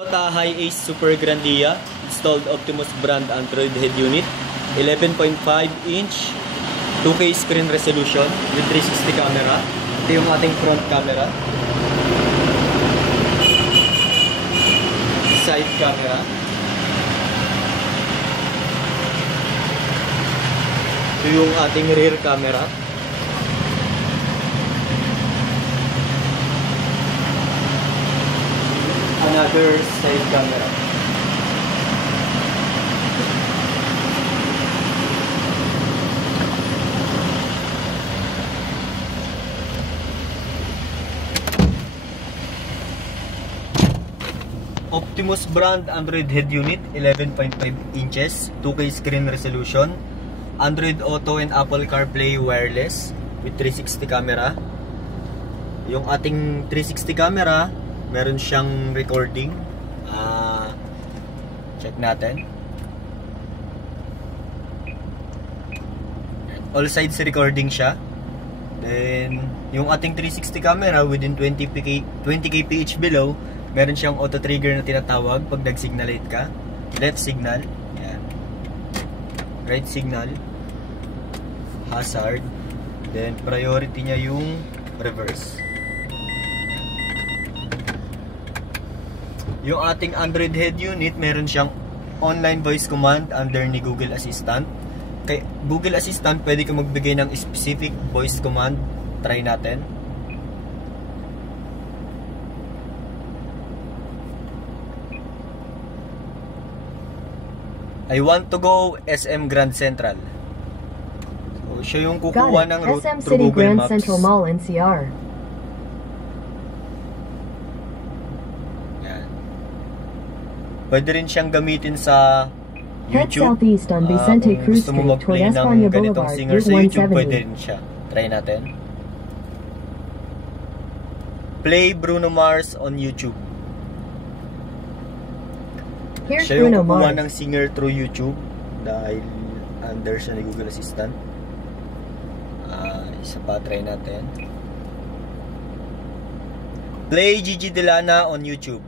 Toyota Hi-Ace Super Grandia installed Optimus brand Android head unit, 11.5-inch 2K screen resolution with 360 camera. Ito yung ating front camera, side camera, ito yung ating rear camera, another side camera. Optimus brand Android head unit, 11.5 inches, 2K screen resolution, Android Auto and Apple CarPlay wireless with 360 camera. Yung ating 360 camera, meron siyang recording. Check natin. All sides recording siya. Then, yung ating 360 camera within 20 kph below, meron siyang auto trigger na tinatawag pag nag-signalate ka. Left signal, yan. Right signal, hazard, then priority niya yung reverse. Yung ating Android head unit, meron siyang online voice command under ni Google Assistant. Kay Google Assistant, pwede ka magbigay ng specific voice command. Try natin. I want to go SM Grand Central. So, siya yung kukuha ng route SM through City Google Grand Maps. Central Mall NCR. Yan. Pwede rin siyang gamitin sa Head YouTube. southeast on Vicente Kung Cruz gusto mo Street toward mag-play ng Espana ganitong Boulevard, singer Route sa YouTube, 170. pwede rin siya. Try natin. Play Bruno Mars on YouTube. Here's Siya yung Bruno kukuha Mars. ng singer through YouTube dahil under siya ni Google Assistant. Isa pa, try natin. Play Gigi Delana on YouTube.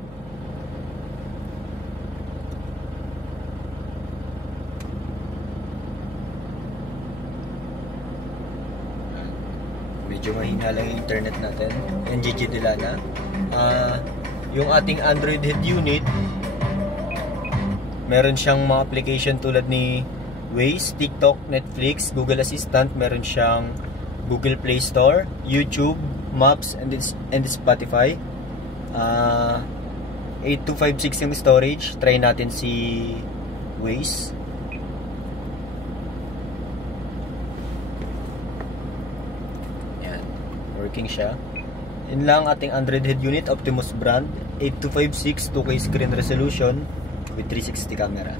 Medyo mahina lang yung internet natin. And Gigi Delana. Yung ating Android head unit, meron siyang mga application tulad ni Waze, TikTok, Netflix, Google Assistant. Meron siyang Google Play Store, YouTube, Maps, and Spotify. 8256 yung storage. Try natin si Waze. Yan. Working siya. Yun lang ating Android head unit, Optimus brand, 8256 2K screen resolution with 360 camera.